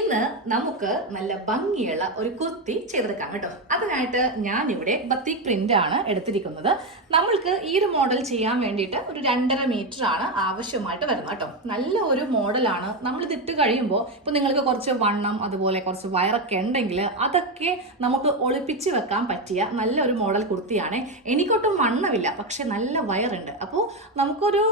ഇന്ന് നമുക്ക് നല്ല ഭംഗിയുള്ള ഒരു കുർത്തി ചെയ്തെടുക്കാം കേട്ടോ. അതിനായിട്ട് ഞാനിവിടെ ബത്തിക് പ്രിന്റ് ആണ് എടുത്തിരിക്കുന്നത്. നമ്മൾക്ക് ഈ ഒരു മോഡൽ ചെയ്യാൻ വേണ്ടിയിട്ട് ഒരു 2.5 മീറ്റർ ആണ് ആവശ്യമായിട്ട് വരുന്നത് കേട്ടോ. നല്ല ഒരു മോഡലാണ്. നമ്മൾ ഇതിട്ട് കഴിയുമ്പോൾ ഇപ്പൊ നിങ്ങൾക്ക് കുറച്ച് വണ്ണം അതുപോലെ കുറച്ച് വയറൊക്കെ ഉണ്ടെങ്കിൽ അതൊക്കെ നമുക്ക് ഒളിപ്പിച്ച് വെക്കാൻ പറ്റിയ നല്ലൊരു മോഡൽ കുർത്തിയാണ്. എനിക്കൊട്ടും വണ്ണമില്ല, പക്ഷെ നല്ല വയറുണ്ട്. അപ്പോൾ നമുക്കൊരു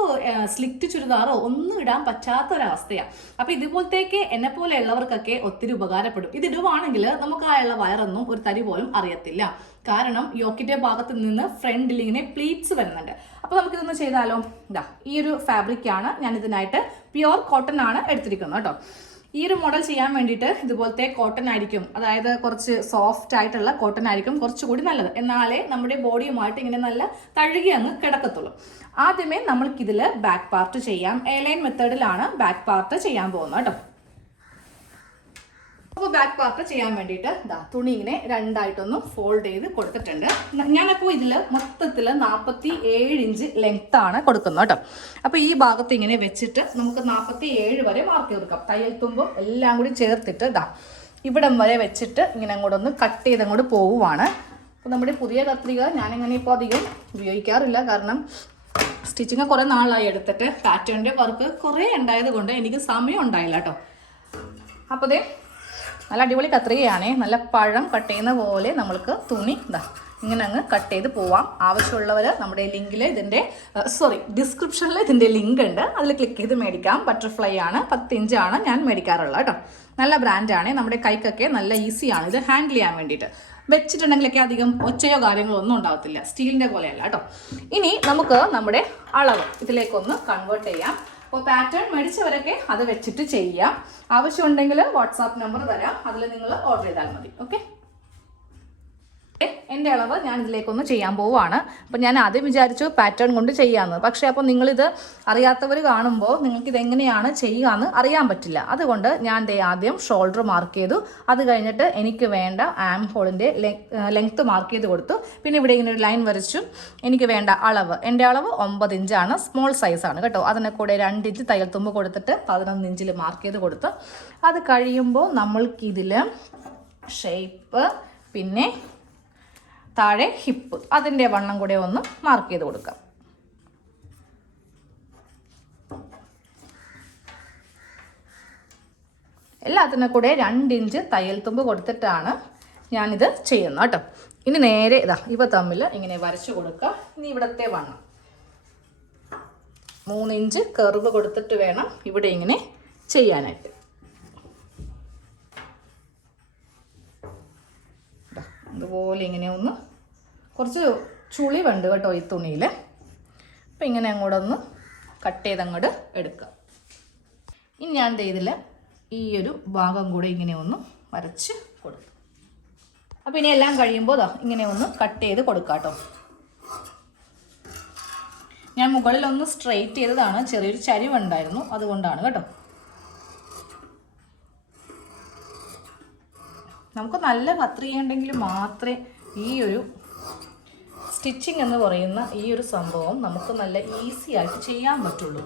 സ്ലിറ്റ് ചുരിദാറോ ഒന്നും ഇടാൻ പറ്റാത്തൊരവസ്ഥയാണ്. അപ്പൊ ഇതുപോലത്തേക്ക് എന്നെ പോലെ ഉള്ളവർക്ക് ഒത്തിരി ഉപകാരപ്പെടും. ഇതിടുവാണെങ്കിൽ നമുക്ക് ആയുള്ള വയറൊന്നും ഒരു തരി പോലും അറിയത്തില്ല. കാരണം യോക്കിന്റെ ഭാഗത്ത് നിന്ന് ഫ്രണ്ടിൽ ഇങ്ങനെ പ്ലീറ്റ്സ് വരുന്നുണ്ട്. അപ്പൊ നമുക്കിതൊന്ന് ചെയ്താലോ. ഇതാ ഈ ഒരു ഫാബ്രിക് ആണ് ഞാൻ ഇതിനായിട്ട് പ്യുവർ കോട്ടൺ ആണ് എടുത്തിരിക്കുന്നത് കേട്ടോ. ഈ ഒരു മോഡൽ ചെയ്യാൻ വേണ്ടിയിട്ട് ഇതുപോലത്തെ കോട്ടൺ ആയിരിക്കും, അതായത് കുറച്ച് സോഫ്റ്റ് ആയിട്ടുള്ള കോട്ടൺ ആയിരിക്കും കുറച്ചുകൂടി നല്ലത്. എന്നാലേ നമ്മുടെ ബോഡിയുമായിട്ട് ഇങ്ങനെ നല്ല തഴുകി അങ്ങ് കിടക്കത്തുള്ളൂ. ആദ്യമേ നമ്മൾക്കിതിൽ ബാക്ക് പാർട്ട് ചെയ്യാം. എയർലൈൻ മെത്തേഡിലാണ് ബാക്ക് പാർട്ട് ചെയ്യാൻ പോകുന്നത് കേട്ടോ. അപ്പോൾ ബാക്ക് പാർട്ട് ചെയ്യാൻ വേണ്ടിയിട്ട് തുണി ഇങ്ങനെ രണ്ടായിട്ടൊന്ന് ഫോൾഡ് ചെയ്ത് കൊടുത്തിട്ടുണ്ട്. ഞാനപ്പോൾ ഇതിൽ മൊത്തത്തിൽ 47 ഇഞ്ച് ലെങ്ത് ആണ് കൊടുക്കുന്നത് കേട്ടോ. അപ്പോൾ ഈ ഭാഗത്ത് ഇങ്ങനെ വെച്ചിട്ട് നമുക്ക് 47 വരെ മാർക്ക് ചെയ്ത് കൊടുക്കാം. തയ്യൽ തുമ്പും എല്ലാം കൂടി ചേർത്തിട്ട് ഇവിടം വരെ വെച്ചിട്ട് ഇങ്ങനെ അങ്ങോട്ട് ഒന്ന് കട്ട് ചെയ്ത് അങ്ങോട്ട് പോവുകയാണ്. അപ്പോൾ നമ്മുടെ പുതിയ കത്രിക ഞാനിങ്ങനെ ഇപ്പോൾ അധികം ഉപയോഗിക്കാറില്ല, കാരണം സ്റ്റിച്ചിങ് കുറേ നാളായി എടുത്തിട്ട് പാറ്റേണിൻ്റെ വർക്ക് കുറേ ഉണ്ടായത് കൊണ്ട് എനിക്ക് സമയം ഉണ്ടായില്ല കേട്ടോ. അപ്പോൾ ദേ നല്ല അടിപൊളി കത്രികയാണ്. നല്ല പഴം കട്ട് ചെയ്യുന്ന പോലെ നമ്മൾക്ക് തുണി ഇങ്ങനെ അങ്ങ് കട്ട് ചെയ്ത് പോവാം. ആവശ്യമുള്ളവർ നമ്മുടെ ലിങ്കിൽ ഡിസ്ക്രിപ്ഷനിൽ ഇതിൻ്റെ ലിങ്ക് ഉണ്ട്, അതിൽ ക്ലിക്ക് ചെയ്ത് മേടിക്കാം. ബട്ടർഫ്ലൈ ആണ്, 10 ഇഞ്ചാണ് ഞാൻ മേടിക്കാറുള്ളത് കേട്ടോ. നല്ല ബ്രാൻഡാണ്. നമ്മുടെ കൈക്കൊക്കെ നല്ല ഈസിയാണ് ഇത് ഹാൻഡിൽ ചെയ്യാൻ വേണ്ടിയിട്ട്. വെച്ചിട്ടുണ്ടെങ്കിലൊക്കെ അധികം ഒച്ചയോ കാര്യങ്ങളോ ഒന്നും ഉണ്ടാവത്തില്ല, സ്റ്റീലിൻ്റെ പോലെയല്ല കേട്ടോ. ഇനി നമുക്ക് നമ്മുടെ അളവ് ഇതിലേക്കൊന്ന് കൺവേർട്ട് ചെയ്യാം. അപ്പോൾ പാറ്റേൺ മേടിച്ചവരൊക്കെ അത് വെച്ചിട്ട് ചെയ്യാം. ആവശ്യമുണ്ടെങ്കിൽ വാട്സാപ്പ് നമ്പർ തരാം, അതിൽ നിങ്ങൾ ഓർഡർ ചെയ്താൽ മതി. ഓക്കെ, എൻ്റെ അളവ് ഞാൻ ഇതിലേക്കൊന്ന് ചെയ്യാൻ പോവുകയാണ്. അപ്പം ഞാൻ ആദ്യം വിചാരിച്ചു പാറ്റേൺ കൊണ്ട് ചെയ്യാമെന്ന്, പക്ഷേ അപ്പോൾ നിങ്ങളിത് അറിയാത്തവർ കാണുമ്പോൾ നിങ്ങൾക്ക് ഇതെങ്ങനെയാണ് ചെയ്യുകയെന്ന് അറിയാൻ പറ്റില്ല. അതുകൊണ്ട് ഞാൻ ആദ്യം ഷോൾഡർ മാർക്ക് ചെയ്തു. അത് കഴിഞ്ഞിട്ട് എനിക്ക് വേണ്ട ആം ഹോളിൻ്റെ ലെങ്ത്ത് മാർക്ക് ചെയ്ത് കൊടുത്തു. പിന്നെ ഇവിടെ ഇങ്ങനെ ഒരു ലൈൻ വരച്ചു. എനിക്ക് വേണ്ട അളവ്, എൻ്റെ അളവ് 9 ഇഞ്ചാണ്, സ്മോൾ സൈസാണ് കേട്ടോ. അതിനെ കൂടെ 2 ഇഞ്ച് തയ്യൽ തുമ്പ് കൊടുത്തിട്ട് 11 ഇഞ്ചിൽ മാർക്ക് ചെയ്ത് കൊടുത്തു. അത് കഴിയുമ്പോൾ നമ്മൾക്കിതിൽ ഷേപ്പ്, പിന്നെ താഴെ ഹിപ്പ്, അതിൻ്റെ വണ്ണം കൂടെ ഒന്ന് മാർക്ക് ചെയ്ത് കൊടുക്കാം. എല്ലാത്തിനും കൂടെ 2 ഇഞ്ച് തയ്യൽ തുമ്പ് കൊടുത്തിട്ടാണ് ഞാനിത് ചെയ്യുന്നത് കേട്ടോ. ഇനി നേരെ ഇവ തമ്മിൽ ഇങ്ങനെ വരച്ചു കൊടുക്കുക. ഇനി ഇവിടത്തെ വണ്ണം 3 ഇഞ്ച് കർവ് കൊടുത്തിട്ട് വേണം ഇവിടെ ഇങ്ങനെ ചെയ്യാനായിട്ട്. അതുപോലെ ഇങ്ങനെ ഒന്ന് കുറച്ച് ചുളിവുണ്ട് കേട്ടോ ഈ തുണിയിൽ. അപ്പം ഇങ്ങനെ അങ്ങോട്ടൊന്ന് കട്ട് ചെയ്ത് അങ്ങോട്ട് എടുക്കുക. ഇനി ഞാൻ ഇതിൽ ഈ ഒരു ഭാഗം കൂടെ ഇങ്ങനെ ഒന്ന് വരച്ച് കൊടുക്കും. അപ്പം ഇനി എല്ലാം കഴിയുമ്പോൾ ഇങ്ങനെ ഒന്ന് കട്ട് ചെയ്ത് കൊടുക്കാം കേട്ടോ. ഞാൻ മുകളിലൊന്ന് സ്ട്രെയിറ്റ് ചെയ്തതാണ്, ചെറിയൊരു ചരിവുണ്ടായിരുന്നു, അതുകൊണ്ടാണ് കേട്ടോ. നമുക്ക് നല്ല കത്രികയുണ്ടെങ്കിൽ മാത്രമേ ഈ ഒരു സ്റ്റിച്ചിങ് എന്ന് പറയുന്ന ഈ ഒരു സംഭവം നമുക്ക് നല്ല ഈസി ആയിട്ട് ചെയ്യാൻ പറ്റുള്ളൂ.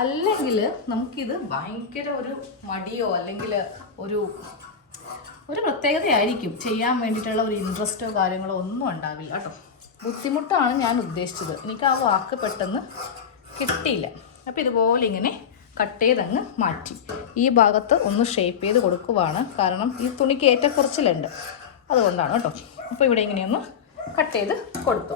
അല്ലെങ്കിൽ നമുക്കിത് ഭയങ്കര ഒരു മടിയോ അല്ലെങ്കിൽ ഒരു പ്രത്യേകതയായിരിക്കും. ചെയ്യാൻ വേണ്ടിയിട്ടുള്ള ഒരു ഇൻട്രസ്റ്റോ കാര്യങ്ങളോ ഒന്നും ഉണ്ടാവില്ല കേട്ടോ. ബുദ്ധിമുട്ടാണ് ഞാൻ ഉദ്ദേശിച്ചത്, എനിക്ക് ആ വാക്ക് പെട്ടെന്ന് കിട്ടിയില്ല. അപ്പോൾ ഇതുപോലെ ഇങ്ങനെ കട്ട് ചെയ്തങ്ങ് മാറ്റി ഈ ഭാഗത്ത് ഒന്ന് ഷേപ്പ് ചെയ്ത് കൊടുക്കുവാണ്, കാരണം ഈ തുണിക്ക് ഏറ്റക്കുറച്ചിലുണ്ട്, അതുകൊണ്ടാണ് കേട്ടോ. അപ്പോൾ ഇവിടെ ഇങ്ങനെയൊന്ന് കട്ട് ചെയ്ത് കൊടുത്തു.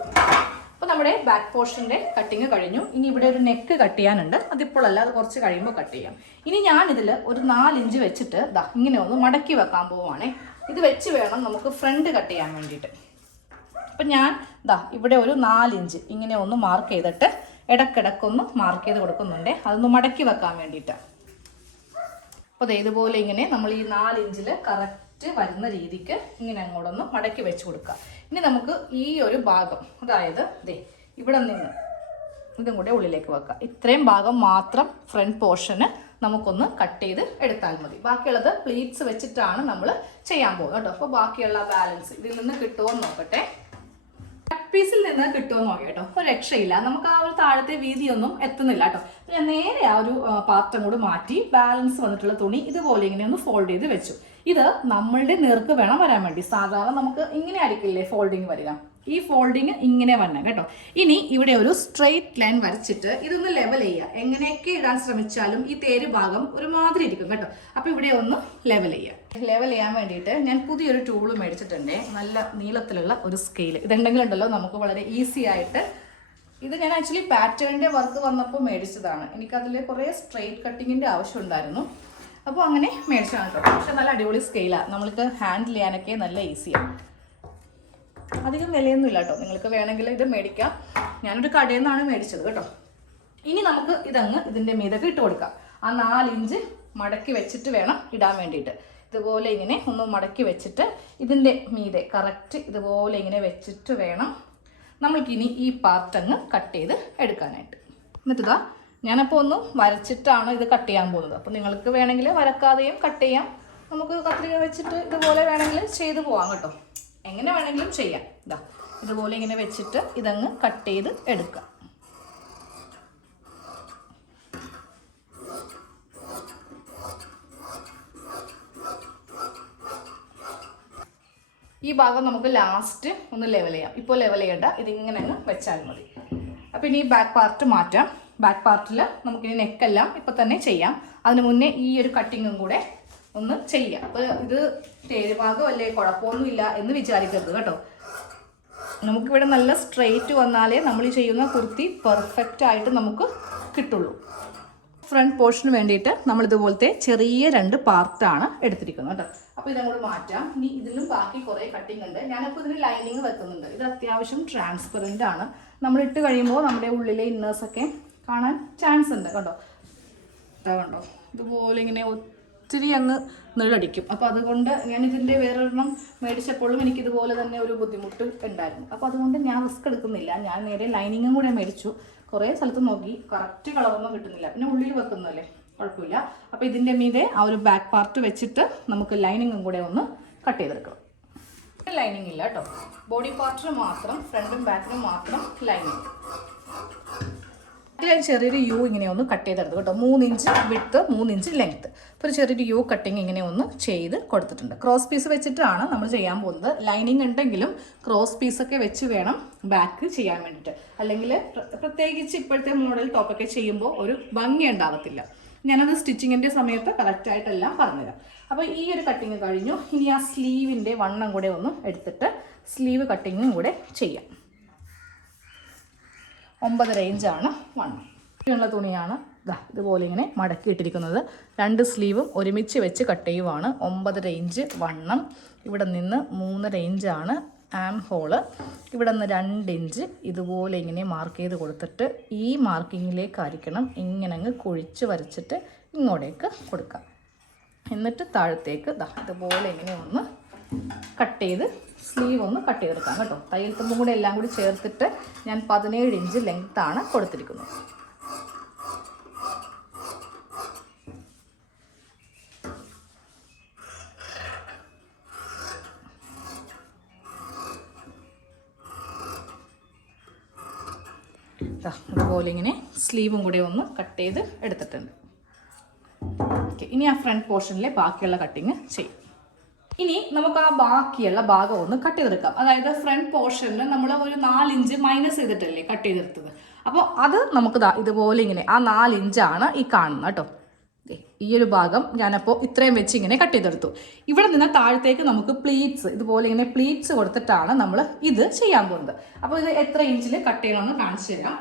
അപ്പോൾ നമ്മുടെ ബാക്ക് പോർഷൻ്റെ കട്ടിങ് കഴിഞ്ഞു. ഇനി ഇവിടെ ഒരു നെക്ക് കട്ട് ചെയ്യാനുണ്ട്, അതിപ്പോഴല്ല, അത് കുറച്ച് കഴിയുമ്പോൾ കട്ട് ചെയ്യാം. ഇനി ഞാനിതിൽ ഒരു 4 ഇഞ്ച് വെച്ചിട്ട് ഇങ്ങനെ ഒന്ന് മടക്കി വെക്കാൻ പോവുകയാണേ. ഇത് വെച്ച് വേണം നമുക്ക് ഫ്രണ്ട് കട്ട് ചെയ്യാൻ വേണ്ടിയിട്ട്. അപ്പം ഞാൻ ഇവിടെ ഒരു 4 ഇഞ്ച് ഇങ്ങനെ ഒന്ന് മാർക്ക് ചെയ്തിട്ട് ഇടക്കിടക്കൊന്ന് മാർക്ക് ചെയ്ത് കൊടുക്കുന്നുണ്ട്, അതൊന്ന് മടക്കി വെക്കാൻ വേണ്ടിയിട്ട്. അപ്പോൾ ഇതുപോലെ ഇങ്ങനെ നമ്മൾ ഈ 4 ഇഞ്ചിൽ കറക്റ്റ് വരുന്ന രീതിക്ക് ഇങ്ങനെ അങ്ങോട്ടൊന്ന് മടക്കി വെച്ച് കൊടുക്കുക. ഇനി നമുക്ക് ഈ ഒരു ഭാഗം, അതായത് ഇവിടെ നിന്ന് ഇതും കൂടെ ഉള്ളിലേക്ക് വെക്കുക. ഇത്രയും ഭാഗം മാത്രം ഫ്രണ്ട് പോർഷന് നമുക്കൊന്ന് കട്ട് ചെയ്ത് എടുത്താൽ മതി. ബാക്കിയുള്ളത് പ്ലീറ്റ്സ് വെച്ചിട്ടാണ് നമ്മൾ ചെയ്യാൻ പോകുന്നത് കേട്ടോ. അപ്പോൾ ബാക്കിയുള്ള ബാലൻസ് ഇതിൽ നിന്ന് കിട്ടുമോ എന്ന് നോക്കട്ടെ. പീസിൽ നിന്ന് കിട്ടുമോ നോക്കാം കേട്ടോ. ഒരു രക്ഷയില്ല, നമുക്ക് ആ ഒരു താഴത്തെ വീതിയൊന്നും എത്തുന്നില്ല കേട്ടോ. ഞാൻ നേരെ ആ ഒരു പാത്രം കൂടി മാറ്റി ബാലൻസ് വന്നിട്ടുള്ള തുണി ഇതുപോലെ ഇങ്ങനെ ഒന്ന് ഫോൾഡ് ചെയ്ത് വെച്ചു. ഇത് നമ്മളുടെ നേർക്ക് വേണം വരാൻ വേണ്ടി. സാധാരണ നമുക്ക് ഇങ്ങനെ ആയിരിക്കില്ലേ ഫോൾഡിങ് വരിക, ഈ ഫോൾഡിങ് ഇങ്ങനെ വരണം കേട്ടോ. ഇനി ഇവിടെ ഒരു സ്ട്രെയിറ്റ് ലൈൻ വരച്ചിട്ട് ഇതൊന്ന് ലെവൽ ചെയ്യുക. എങ്ങനെയൊക്കെ ഇടാൻ ശ്രമിച്ചാലും ഈ തേര് ഭാഗം ഒരുമാതിരി ഇരിക്കും കേട്ടോ. അപ്പോൾ ഇവിടെ ഒന്ന് ലെവൽ ചെയ്യുക. ലെവൽ ചെയ്യാൻ വേണ്ടിയിട്ട് ഞാൻ പുതിയൊരു ടൂള് മേടിച്ചിട്ടുണ്ട്, നല്ല നീളത്തിലുള്ള ഒരു സ്കെയിൽ. ഇതുണ്ടെങ്കിൽ ഉണ്ടല്ലോ നമുക്ക് വളരെ ഈസി ആയിട്ട്. ഇത് ഞാൻ ആക്ച്വലി പാറ്റേണിൻ്റെ വർക്ക് വന്നപ്പോൾ മേടിച്ചതാണ്. എനിക്കതിൽ കുറേ സ്ട്രെയിറ്റ് കട്ടിങ്ങിൻ്റെ ആവശ്യം ഉണ്ടായിരുന്നു, അപ്പോൾ അങ്ങനെ മേടിച്ചതാണ് കേട്ടോ. പക്ഷെ നല്ല അടിപൊളി സ്കെയിലാണ്, നമ്മൾക്ക് ഹാൻഡിൽ ചെയ്യാനൊക്കെ നല്ല ഈസിയാണ്. അധികം വിലയൊന്നും ഇല്ല കേട്ടോ, നിങ്ങൾക്ക് വേണമെങ്കിൽ ഇത് മേടിക്കാം. ഞാനൊരു കടയിൽ നിന്നാണ് മേടിച്ചത് കേട്ടോ. ഇനി നമുക്ക് ഇതങ്ങ് ഇതിൻ്റെ മീതൊക്കെ ഇട്ട് കൊടുക്കാം. ആ 4 ഇഞ്ച് മടക്കി വെച്ചിട്ട് വേണം ഇടാൻ വേണ്ടിയിട്ട്. ഇതുപോലെ ഇങ്ങനെ ഒന്ന് മടക്കി വെച്ചിട്ട് ഇതിൻ്റെ മീതെ കറക്റ്റ് ഇതുപോലെ ഇങ്ങനെ വെച്ചിട്ട് വേണം നമ്മൾക്കിനി ഈ പാർട്ട് അങ്ങ് കട്ട് ചെയ്ത് എടുക്കാനായിട്ട്. എന്നിട്ടിതാ ഞാനപ്പോൾ ഒന്ന് വരച്ചിട്ടാണ് ഇത് കട്ട് ചെയ്യാൻ പോകുന്നത്. അപ്പോൾ നിങ്ങൾക്ക് വേണമെങ്കിൽ വരക്കാതെയും കട്ട് ചെയ്യാം. നമുക്ക് കത്രിക വെച്ചിട്ട് ഇതുപോലെ വേണമെങ്കിൽ ചെയ്ത് പോവാം കേട്ടോ. എങ്ങനെ വേണമെങ്കിലും ചെയ്യാം. ഇതാ ഇതുപോലെ ഇങ്ങനെ വെച്ചിട്ട് ഇതങ്ങ് കട്ട് ചെയ്ത് എടുക്കാം. ഈ ഭാഗം നമുക്ക് ലാസ്റ്റ് ഒന്ന് ലെവൽ ചെയ്യാം. ഇപ്പോൾ ലെവൽ ചെയ്യണ്ട, ഇതിങ്ങനെ അങ്ങ് വെച്ചാൽ മതി. അപ്പോൾ ഇനി ബാക്ക് പാർട്ട് മാറ്റാം. ബാക്ക് പാർട്ടിൽ നമുക്കിനി നെക്കെല്ലാം ഇപ്പം തന്നെ ചെയ്യാം. അതിന് മുന്നേ ഈ ഒരു കട്ടിങ്ങും കൂടെ ഒന്ന് ചെയ്യാം. അപ്പോൾ ഇത് തേരുഭാഗം അല്ലേ, കുഴപ്പമൊന്നുമില്ല എന്ന് വിചാരിക്കരുത് കേട്ടോ. നമുക്കിവിടെ നല്ല സ്ട്രെയിറ്റ് വന്നാലേ നമ്മൾ ഈ ചെയ്യുന്ന കുർത്തി പെർഫെക്റ്റ് ആയിട്ട് നമുക്ക് കിട്ടുള്ളൂ. ഫ്രണ്ട് പോർഷന് വേണ്ടിയിട്ട് നമ്മൾ ഇതുപോലത്തെ ചെറിയ 2 പാർട്ടാണ് എടുത്തിരിക്കുന്നത് കേട്ടോ. അപ്പോൾ ഇതങ്ങോട്ട് മാറ്റാം. ഇനി ഇതിലും ബാക്കി കുറേ കട്ടിങ് ഉണ്ട്. ഞാനപ്പോൾ ഇതിന് ലൈനിങ് വെക്കുന്നുണ്ട്. ഇത് അത്യാവശ്യം ട്രാൻസ്പെറൻ്റ് ആണ്. നമ്മളിട്ട് കഴിയുമ്പോൾ നമ്മുടെ ഉള്ളിലെ ഇന്നേഴ്സൊക്കെ കാണാൻ ചാൻസ് ഉണ്ട് കേട്ടോ. കണ്ടോ, ഇതുപോലെ ഇങ്ങനെ ഒത്തിരി അങ്ങ് നിഴടിക്കും. അപ്പോൾ അതുകൊണ്ട് ഞാനിതിൻ്റെ വേറൊരെണ്ണം മേടിച്ചപ്പോഴും എനിക്കിതുപോലെ തന്നെ ഒരു ബുദ്ധിമുട്ട് ഉണ്ടായിരുന്നു. അപ്പോൾ അതുകൊണ്ട് ഞാൻ റിസ്ക് എടുക്കുന്നില്ല. ഞാൻ നേരെ ലൈനിങ്ങും കൂടെ മേടിച്ചു. കുറേ സ്ഥലത്ത് നോക്കി, കറക്റ്റ് കളറൊന്നും കിട്ടുന്നില്ല. പിന്നെ ഉള്ളിൽ വെക്കുന്നതല്ലേ, കുഴപ്പമില്ല. അപ്പോൾ ഇതിൻ്റെ മീതെ ആ ഒരു ബാക്ക് പാർട്ട് വെച്ചിട്ട് നമുക്ക് ലൈനിങ്ങും കൂടെ ഒന്ന് കട്ട് ചെയ്തെടുക്കണം. ലൈനിങ് ഇല്ല കേട്ടോ, ബോഡി പാർട്ടിന് മാത്രം, ഫ്രണ്ടും ബാക്കിനും മാത്രം ലൈനിങ്. ഇതിൽ ചെറിയൊരു യു ഇങ്ങനെ ഒന്ന് കട്ട് ചെയ്തെടുത്തു കേട്ടോ. 3 ഇഞ്ച് വിഡ്ത്ത്, 3 ഇഞ്ച് ലെങ്ത്ത്. അപ്പോൾ ഒരു ചെറിയൊരു യു കട്ടിങ് ഇങ്ങനെ ഒന്ന് ചെയ്ത് കൊടുത്തിട്ടുണ്ട്. ക്രോസ് പീസ് വെച്ചിട്ടാണ് നമ്മൾ ചെയ്യാൻ പോകുന്നത്. ലൈനിങ് ഉണ്ടെങ്കിലും ക്രോസ് പീസൊക്കെ വെച്ച് വേണം ബാക്ക് ചെയ്യാൻ വേണ്ടിയിട്ട്. അല്ലെങ്കിൽ പ്രത്യേകിച്ച് ഇപ്പോഴത്തെ മോഡൽ ടോപ്പൊക്കെ ചെയ്യുമ്പോൾ ഒരു ഭംഗി ഉണ്ടാകത്തില്ല. ഞാനത് സ്റ്റിച്ചിങ്ങിൻ്റെ സമയത്ത് കറക്റ്റായിട്ടെല്ലാം പറഞ്ഞുതരാം. അപ്പോൾ ഈ ഒരു കട്ടിങ് കഴിഞ്ഞു. ഇനി ആ സ്ലീവിൻ്റെ വണ്ണം കൂടെ ഒന്ന് എടുത്തിട്ട് സ്ലീവ് കട്ടിങ്ങും കൂടെ ചെയ്യാം. 9.5 ഇഞ്ചാണ് വണ്ണം. ഉള്ള തുണിയാണ് ഇതുപോലെ ഇങ്ങനെ മടക്കിയിട്ടിരിക്കുന്നത്. 2 സ്ലീവും ഒരുമിച്ച് വെച്ച് കട്ട് ചെയ്യുവാണ്. 9.5 ഇഞ്ച് വണ്ണം. ഇവിടെ നിന്ന് 3.5 ഇഞ്ചാണ് ആം ഹോള്. ഇവിടെ നിന്ന് 2 ഇഞ്ച് ഇതുപോലെ ഇങ്ങനെ മാർക്ക് ചെയ്ത് കൊടുത്തിട്ട് ഈ മാർക്കിങ്ങിലേക്കായിരിക്കണം ഇങ്ങനെ അങ്ങ് കുഴിച്ച് വരച്ചിട്ട് ഇങ്ങോട്ടേക്ക് കൊടുക്കാം. എന്നിട്ട് താഴത്തേക്ക് ഇതുപോലെ ഇങ്ങനെ ഒന്ന് കട്ട് ചെയ്ത് സ്ലീവ് ഒന്ന് കട്ട് ചെയ്തെടുക്കാം കേട്ടോ. തയ്യൽ തുമ്പും കൂടെ എല്ലാം കൂടി ചേർത്തിട്ട് ഞാൻ 17 ഇഞ്ച് ലെങ്ത്താണ് കൊടുത്തിരിക്കുന്നത്. അതുപോലെ ഇങ്ങനെ സ്ലീവും കൂടെ ഒന്ന് കട്ട് ചെയ്ത് എടുത്തിട്ടുണ്ട്. ഓക്കെ, ഇനി ആ ഫ്രണ്ട് പോർഷനിലെ ബാക്കിയുള്ള കട്ടിങ് ചെയ്യും. ഇനി നമുക്ക് ആ ബാക്കിയുള്ള ഭാഗം ഒന്ന് കട്ട് ചെയ്തെടുക്കാം. അതായത് ഫ്രണ്ട് പോർഷനിൽ നമ്മൾ ഒരു 4 ഇഞ്ച് മൈനസ് ചെയ്തിട്ടല്ലേ കട്ട് ചെയ്തെടുത്തത്. അപ്പോൾ അത് നമുക്ക് ഇതുപോലെ ഇങ്ങനെ ആ 4 ഇഞ്ചാണ് ഈ കാണുന്നത് കേട്ടോ. ഈ ഒരു ഭാഗം ഞാനപ്പോൾ ഇത്രയും വെച്ച് ഇങ്ങനെ കട്ട് ചെയ്തെടുത്തു. ഇവിടെ നിന്ന് താഴത്തേക്ക് നമുക്ക് പ്ലീറ്റ്സ് ഇതുപോലെ ഇങ്ങനെ പ്ലീറ്റ്സ് കൊടുത്തിട്ടാണ് നമ്മൾ ഇത് ചെയ്യാൻ പോകുന്നത്. അപ്പോൾ ഇത് എത്ര ഇഞ്ചിൽ കട്ട് ചെയ്യണമെന്ന് കാണിച്ചു തരാം.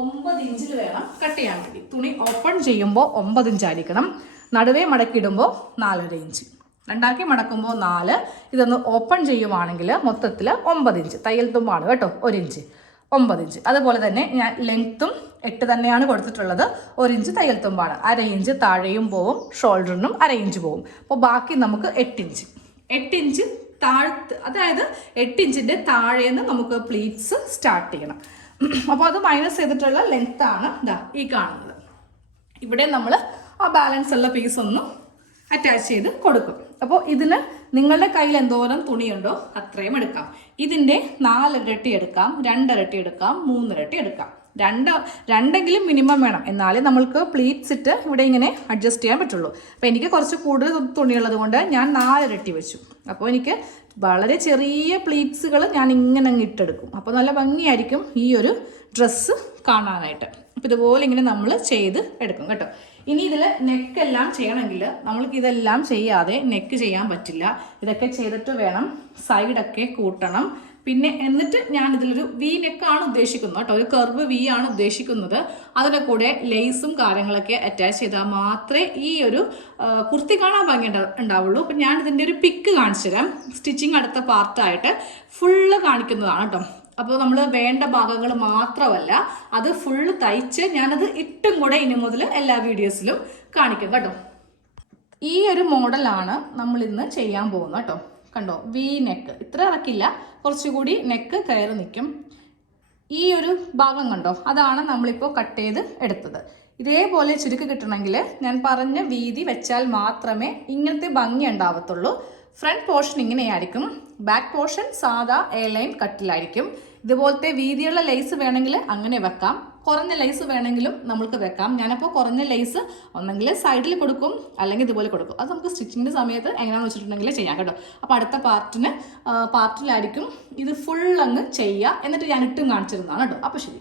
9 ഇഞ്ചിൽ വേണം കട്ട് ചെയ്യാൻ വേണ്ടി. തുണി ഓപ്പൺ ചെയ്യുമ്പോൾ 9 ഇഞ്ചായിരിക്കണം. നടുവേ മടക്കിയിടുമ്പോൾ 4.5 ഇഞ്ച്. രണ്ടാക്കി മടക്കുമ്പോൾ 4. ഇതൊന്ന് ഓപ്പൺ ചെയ്യുവാണെങ്കിൽ മൊത്തത്തിൽ 9 ഇഞ്ച്. തയ്യൽ തുമ്പാണ് കേട്ടോ, 1 ഇഞ്ച് 9 ഇഞ്ച്. അതുപോലെ തന്നെ ഞാൻ ലെങ്ത്തും 8 തന്നെയാണ് കൊടുത്തിട്ടുള്ളത്. 1 ഇഞ്ച് തയ്യൽ തുമ്പാണ്. 1/2 ഇഞ്ച് താഴെയും പോവും, ഷോൾഡറിനും 1/2 ഇഞ്ച് പോവും. അപ്പോൾ ബാക്കി നമുക്ക് 8 ഇഞ്ച്. 8 ഇഞ്ച് താഴത്ത്, അതായത് 8 ഇഞ്ചിൻ്റെ താഴേന്ന് നമുക്ക് പ്ലീറ്റ്സ് സ്റ്റാർട്ട് ചെയ്യണം. അപ്പോൾ അത് മൈനസ് ചെയ്തിട്ടുള്ള ലെങ്ത്താണ് ഈ കാണുന്നത്. ഇവിടെ നമ്മൾ ആ ബാലൻസ് ഉള്ള പീസ് ഒന്ന് അറ്റാച്ച് ചെയ്ത് കൊടുക്കും. അപ്പോൾ ഇതിന് നിങ്ങളുടെ കയ്യിൽ എന്തോരം തുണിയുണ്ടോ അത്രയും എടുക്കാം. ഇതിൻ്റെ 4 ഇരട്ടി എടുക്കാം, 2 ഇരട്ടി എടുക്കാം, 3 ഇരട്ടി എടുക്കാം. രണ്ടെങ്കിലും മിനിമം വേണം, എന്നാലേ നമ്മൾക്ക് പ്ലീറ്റ്സ് ഇട്ട് ഇവിടെ ഇങ്ങനെ അഡ്ജസ്റ്റ് ചെയ്യാൻ പറ്റുള്ളൂ. അപ്പോൾ എനിക്ക് കുറച്ച് കൂടുതൽ തുണിയുള്ളത് കൊണ്ട് ഞാൻ 4 ഇരട്ടി വെച്ചു. അപ്പോൾ എനിക്ക് വളരെ ചെറിയ പ്ലീറ്റ്സുകൾ ഞാൻ ഇങ്ങനെ അങ്ങ് ഇട്ടെടുക്കും. അപ്പോൾ നല്ല ഭംഗിയായിരിക്കും ഈ ഒരു ഡ്രസ്സ് കാണാനായിട്ട്. അപ്പോൾ ഇതുപോലെ ഇങ്ങനെ നമ്മൾ ചെയ്ത് എടുക്കും കേട്ടോ. ഇനി ഇതിൽ നെക്കെല്ലാം ചെയ്യണമെങ്കിൽ നമ്മൾക്ക് ഇതെല്ലാം ചെയ്യാതെ നെക്ക് ചെയ്യാൻ പറ്റില്ല. ഇതൊക്കെ ചെയ്തിട്ട് വേണം സൈഡൊക്കെ കൂട്ടണം. പിന്നെ എന്നിട്ട് ഞാൻ ഇതിലൊരു വി നെക്കാണ് ഉദ്ദേശിക്കുന്നത് കേട്ടോ, ഒരു കർവ് വി ആണ് ഉദ്ദേശിക്കുന്നത്. അതിൻ്റെ കൂടെ ലേസും കാര്യങ്ങളൊക്കെ അറ്റാച്ച് ചെയ്താൽ മാത്രമേ ഈ ഒരു കുർത്തി കാണാൻ ഭംഗി ഉണ്ടാവുള്ളൂ. അപ്പം ഞാൻ ഇതിൻ്റെ ഒരു പിക്ക് കാണിച്ചു തരാം. സ്റ്റിച്ചിങ് അടുത്ത പാർട്ടായിട്ട് ഫുള്ള് കാണിക്കുന്നതാണ് കേട്ടോ. അപ്പോൾ നമ്മൾ വേണ്ട ഭാഗങ്ങൾ മാത്രമല്ല, അത് ഫുള്ള് തയ്ച്ച് ഞാനത് ഇട്ടും കൂടെ ഇനി മുതൽ എല്ലാ വീഡിയോസിലും കാണിക്കും കേട്ടോ. ഈ ഒരു മോഡലാണ് നമ്മൾ ഇന്ന് ചെയ്യാൻ പോകുന്നത് കേട്ടോ. കണ്ടോ, വി നെക്ക് ഇത്ര ഇറക്കില്ല, കുറച്ചുകൂടി നെക്ക് കയറി നിൽക്കും. ഈ ഒരു ഭാഗം കണ്ടോ, അതാണ് നമ്മളിപ്പോൾ കട്ട് ചെയ്ത് എടുത്തത്. ഇതേപോലെ ചുരുക്ക് കിട്ടണമെങ്കിൽ ഞാൻ പറഞ്ഞ വീതി വെച്ചാൽ മാത്രമേ ഇങ്ങനത്തെ ഭംഗി ഉണ്ടാവത്തുള്ളൂ. ഫ്രണ്ട് പോർഷൻ ഇങ്ങനെയായിരിക്കും, ബാക്ക് പോർഷൻ സാധാ എ ലൈൻ കട്ടിലായിരിക്കും. ഇതുപോലത്തെ വീതിയുള്ള ലേസ് വേണമെങ്കിൽ അങ്ങനെ വെക്കാം, കുറഞ്ഞ ലേസ് വേണമെങ്കിലും നമുക്ക് വെക്കാം. ഞാനപ്പോൾ കുറഞ്ഞ ലേസ് ഒന്നെങ്കിൽ സൈഡിൽ കൊടുക്കും, അല്ലെങ്കിൽ ഇതുപോലെ കൊടുക്കും. അത് നമുക്ക് സ്റ്റിച്ചിങ്ങിൻ്റെ സമയത്ത് എങ്ങനെയാണെന്ന് വെച്ചിട്ടുണ്ടെങ്കിൽ ചെയ്യാം കേട്ടോ. അപ്പോൾ അടുത്ത പാർട്ടിലായിരിക്കും ഇത് ഫുൾ അങ്ങ് ചെയ്യുക. എന്നിട്ട് ഞാൻ ഇട്ടും കാണിച്ചിരുന്നതാണ് കേട്ടോ. അപ്പോൾ ശരി.